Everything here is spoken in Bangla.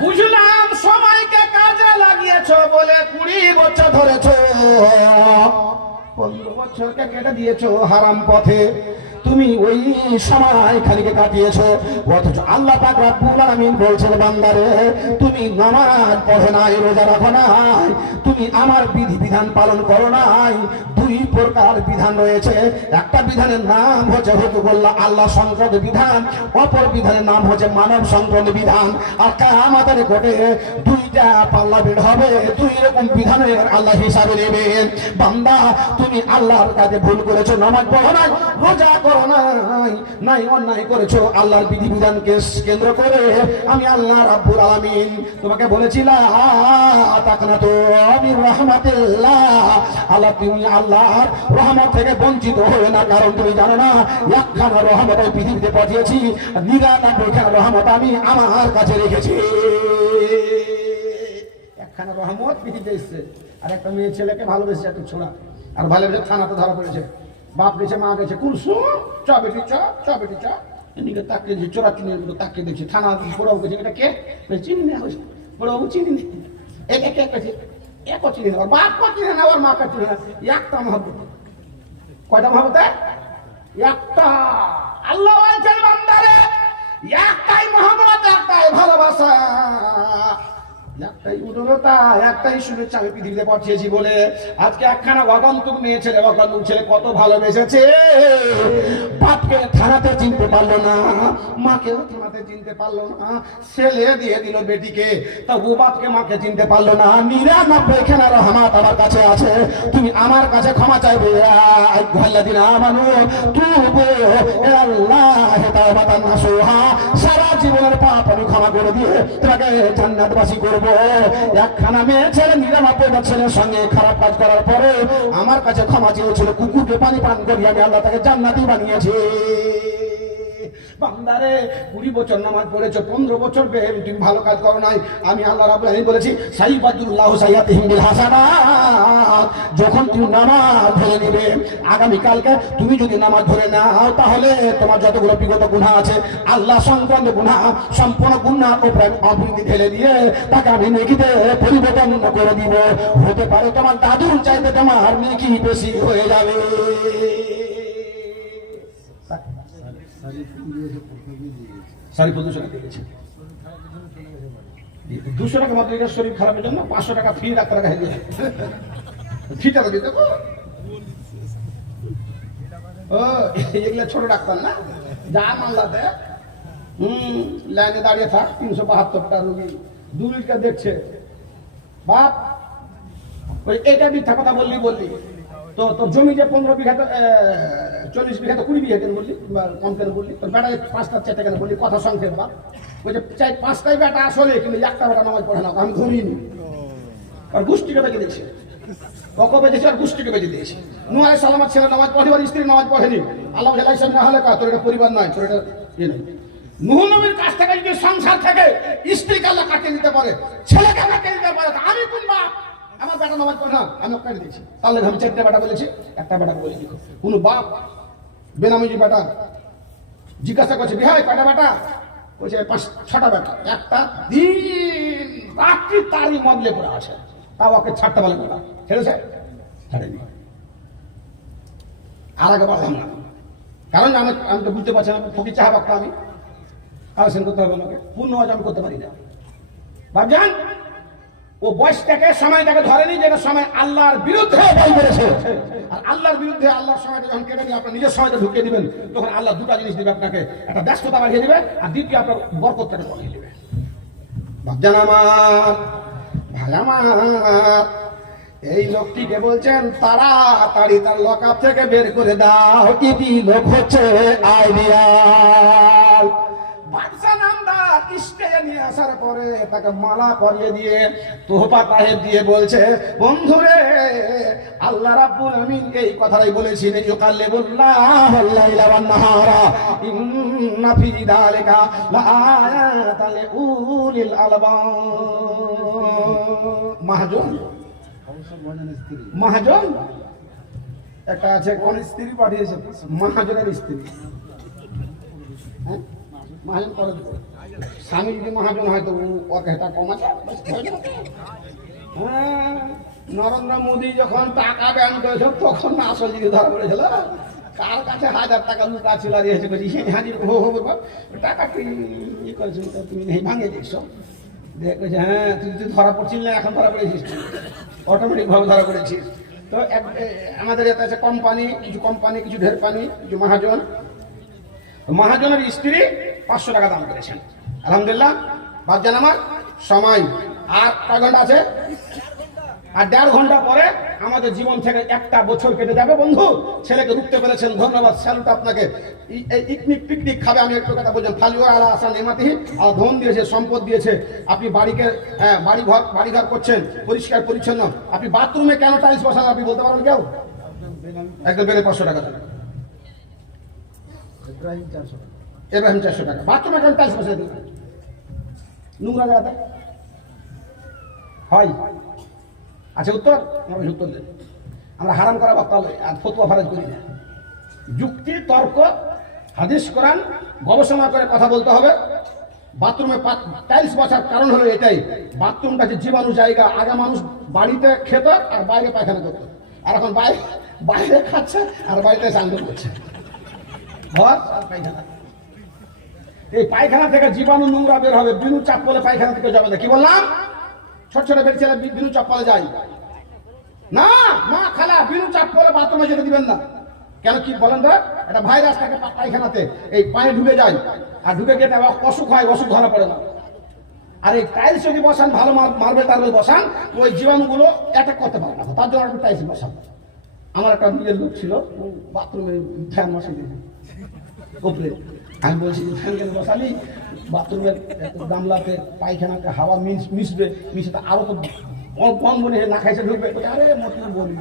বুঝলাম সময়কে কাজে লাগিয়েছো বলে 20 বছর ধরেছো, 15 বছরকে কেটে দিয়েছো হারাম পথে। তুমি ওই সময় খালিকে কাটিয়েছো, অথচ আল্লাহ পাক রব্বুল আলামিন বলছেন বান্দারে তুমি নামাজ পড়ো নাই, রোজা রাখো নাই, তুমি আমার বিধি বিধান পালন করো নাই। দুই প্রকার বিধান রয়েছে, একটা বিধানের নাম হচ্ছে হুকুকুল্লাহ আল্লাহ সংক্রান্ত বিধান, অপর বিধানের নাম হচ্ছে মানব সংক্রান্ত বিধান। আর কিয়ামতের কোটে দুইটা পাল্লা বের হবে, দুই রকম বিধানের আল্লাহ হিসাবে নেবেন। বান্দা তুমি আল্লাহর কাছে ভুল করেছো, নামাজ পড়ো নাই, রোজা করো নাই, নাই অন্যায় করেছো আল্লাহর বিধি বিধানকে কেন্দ্র করে। আমি আল্লাহ রাব্বুল আলামিন তোমাকে বলেছিলাম তাকনাতু মির রাহমাতিল্লাহ, আল্লাহ তুমি আল্লাহর রহমত থেকে বঞ্চিত হয়ে না, কারণ তুমি জানো না একখানা রহমত এই পৃথিবীতে পাঠিয়েছি, 99খানা রহমত আমি আমার কাছে রেখেছি। একখানা রহমত পৃথিবীতে এসেছে, আর একটা মেয়ে ছেলেকে ভালোবেসে একটা ছোড়া, আর ভালোবেসে থানাতে ধরা পড়েছে। বাপ গেছে, মা গেছে, কুলসুম চ বেটি চ, চ বেটি চ, এদিকে তাকিয়ে দিয়েছি, চোরা চিনি তাকিয়ে দেখছি, থানা বড়বাবু গেছে, এটা কে চিনি না, বড়বাবু চিনি না, একে কে গেছে, একও চিনি না, ওর বাপ চিনি না, ওর মা চিনি না, একটা মহব্বত। কয়টা মহব্বত? একটা। আল্লাহ বলছেন বান্দারে একটাই মহব্বত, একটাই ভালোবাসা, একটাই উদারতা, একটাই শুভেচ্ছা আমি পৃথিবীতে পাঠিয়েছি বলে আজকে একখানা অগন্তুক মেয়ে ছেলে, অগন্তুক ছেলে কত ভালোবেসেছে। বাপকে থানাতে চিনতে পারলো না, মাকেও থানাতে চিনতে পারলো না, ছেলে দিয়ে দিল বেটিকে, তবু বাপকে মাকে চিনতে পারলো না। 99খানা রহমত আমার কাছে আছে, তুমি আমার কাছে ক্ষমা চাইবে। আল্লাযিনা আমানু তুবু ইলাল্লাহি তাওবাতান নাসুহা, সারা জীবনের পাপ আমি ক্ষমা করে দিয়ে তোমাকে জান্নাতবাসী করব। একখানা মেয়ে ছেলে 99টা ছেলের সঙ্গে খারাপ কাজ করার পরে আমার কাছে ক্ষমা চেয়েছিল, কুকুরকে পানি পান করিয়ে আমি আল্লাহ তাকে জান্নাতি বানিয়েছি। বান্দারে 20 বছর নামাজ পড়েছো, 15 বছর তুমি ভালো কাজ করো নাই, আমি আল্লাহ রাব্বুল আলামিন বলেছি সাইয়্যিদুল্লাহু সাইয়্যিতিহিম বিল হাসানাত। যখন তুমি নামাজ ধরে নেবে, আগামী কালকে তুমি যদি নামাজ ধরে নাও, তাহলে তোমার যতগুলো বিগত গুনাহ আছে আল্লাহ সংক্রান্ত গুনাহ, সম্পূর্ণ গুনাহ উপরে অবৃদ্ধি ঢেলে দিয়ে তাকে আমি নেকিতে পরিবর্তন করে দিব। হতে পারে তোমার দাদুর চাইতে তোমার নেকি বেশি হয়ে যাবে। $200 মাত্র শরীর খারাপের জন্য, $500 ফ্রি ডাক্তার কাছে দিয়ে ফ্রিটা দিতে। ও এগুলো ছোট ডাক্তার না, যা মাল্লাতে লাইনে দাঁড়িয়ে থাক, 372টা রোগী 2 মিনিটটা দেখছে। বাপ ওই এটা মিথ্যা কথা বললি তো তোর জমি যে 15 বিঘা, 40 বিঘা, তো 20 বিঘা কেন বললি, কম কেন বললি? তোর বেটা 5টা 4টা কেন বললি? কথা সংক্ষেপ বাপ। ওই যে 4-5টাই বেটা আসলে, কিন্তু একটা বেটা নামাজ পড়ে না, আমি ধরিনি। আর গোষ্ঠীকে বেঁচে দিয়েছে, ওকে বেঁচেছে, আর গোষ্ঠীকে বেঁচে দিয়েছে। নূহ আলাইহিস সালামের ছেলে নামাজ পড়ে, আর স্ত্রী নামাজ পড়েনি। আল্লাহ লাইসেন্স না হলে তোর এটা পরিবার নয়, তোর এটা ইয়ে নয়। নূহ নবীর কাছ থেকে যদি সংসার থেকে স্ত্রীকে আল্লাহ কাটিয়ে নিতে পারে, ছেলেকে কাটিয়ে নিতে পারে, আমি কোন বাপ? আমার বেটা নামাজ পড়ে না, আমি ওকে দিয়েছি। তাহলে আমি 4টা বেটা বলেছি, একটা বেটা বলে দিই। কোন বাপ বেনামিজি বেটা জিজ্ঞাসা করছে, বিহাই কয়টা বেটা? বলছে 5-6টা বেটা। একটা দিন রাত্রি তারই মগলে পড়ে আছে, তাও ওকে ছাড়তে বলে বেটা, ছেড়েছে? ছাড়েনি। আর আগে বললাম না, কারণ আমি তো বুঝতে পারছি না, ফকির চাহা বাক্তা আমি কালেকশন করতে হবে আমাকে, পূর্ণ হজ আমি করতে পারি না। ভাবজান ও বয়সটাকে, সময়টাকে ধরেনি, যেটা সময় আল্লাহর বিরুদ্ধে বই করেছে। আর আল্লাহর বিরুদ্ধে আল্লাহর সময়টা যখন কেটে নিয়ে আপনার নিজের সময়টা ঢুকিয়ে দিবেন, তখন আল্লাহ দুটা জিনিস দিবে আপনাকে, একটা ব্যস্ততা বাড়িয়ে দিবে, আর দ্বিতীয় আপনার বরকতটাকে বাড়িয়ে দিবে। ভাবজান আমার, ভাই আমার, এই লোকটিকে বলছেন তাড়াতাড়ি তার লকআপ থেকে বের করে দাও, ইতি লোক হচ্ছে আইডিয়াল। বাদশা নামদার স্টেজে নিয়ে আসার পরে তাকে মালা পরিয়ে দিয়ে তোহফা তাহেব দিয়ে বলছে, বন্ধুরে আল্লাহ রাব্বুল আমিন এই কথাই বলেছিলেন, ইউকাল্লিবুল্লাহু আল-লাইলা ওয়ান-নাহারা ইন্না ফি যালিকা লাআয়াতান লিউলিল আলবাব। মহাজন একটা আছে, কোন স্ত্রী পাঠিয়েছে? মহাজনের স্ত্রী। মহাজন করে দেবো। স্বামী যদি মহাজন হয় তো ওর কাছে টাকা কম আছে। হ্যাঁ, নরেন্দ্র মোদী যখন টাকা ব্যান করেছিল তখন না আসল দিকে ধরা পড়েছিল। কার কাছে 1000 টাকা লুকা ছিল দিয়েছে হাজির হো হো টাকা ই করেছিল তুমি নেই ভাঙিয়ে দিয়েছ। দেখেছে হ্যাঁ তুই ধরা পড়ছিল না, এখন ধরা পড়েছিস, অটোমেটিক ভাবে ধরা পড়েছিস। তো আমাদের এতে আছে কোম্পানি, কিছু ঢের পানি, কিছু মহাজন। মহাজনের স্ত্রী 500 টাকা দান করেছেন। আলহামদুলিল্লাহ। বাদ জান আমার সময় আর কয় ঘন্টা আছে? আর 1.5 ঘন্টা পরে আমাদের জীবন থেকে 1টা বছর কেটে যাবে। বন্ধু ছেলেকে রুখতে পেরেছেন, ধন্যবাদ, স্যালুট আপনাকে। পিকনিক খাবে, আমি একটু কথা বলছেন, ফালিও আলা আসান এমাতি, আর ধন দিয়েছে, সম্পদ দিয়েছে, আপনি বাড়িঘর করছেন পরিষ্কার পরিচ্ছন্ন, আপনি বাথরুমে কেন টাইলস বসান আপনি বলতে পারবেন কেউ? একদম বেড়ে 500 টাকা দেবেন। এব্রাহিম 400 টাকা। বাথরুমে কেন টাইলস বসাই দেবেন? নোংরা জায়গাতে হয়। আচ্ছা উত্তর? আমাকে উত্তর দেন। আমরা হারাম করা বক্তা আর ফতোয়া ফারাজ করি না। যুক্তি, তর্ক, হাদিস, কোরআন গবেষণা করে কথা বলতে হবে। বাথরুমে টাইলস বসার কারণ হলো এটাই, বাথরুমটা যে জীবাণু জায়গা। আগে মানুষ বাড়িতে খেত আর বাইরে পায়খানা করত, আর এখন বাইরে খাচ্ছে আর বাড়িতে চান করছে। পায়খানা, এই পায়খানা থেকে জীবাণু নোংরা বের হবে। বিনু চাপ্পলে পায়খানা থেকে যাবে না। কি বললাম? ছোট ছোট বের ছেলে বিনু চাপ্পলে যায় না। মা খালা বিনু চাপ্পলে বাথরুমে যেতে দিবেন না। কেন কি বলেন তো? এটা ভাইরাস থাকে পায়খানাতে, এই পায়ে ঢুকে যায়, আর ঢুকে গিয়ে অসুখ হয়, অসুখ ধরা পড়ে না। আর এই টাইলস যদি বসান, ভালো মার্বেল টার্বেল বসান, ওই জীবাণুগুলো অ্যাটাক করতে পারে না। তার জন্য একটু টাইলস বসান। আমার একটা বিয়ের লোক ছিল, বাথরুমে ফ্যান বসে দিয়েছে উপরে। আমি বলছি যে ফ্যান কেন বসালি? বাথরুমের গামলাতে পায়খানাতে হাওয়া মিশবে, মিশে আরো তো কম বলে না খাইছে ঢুকবে। আরে মতো বলি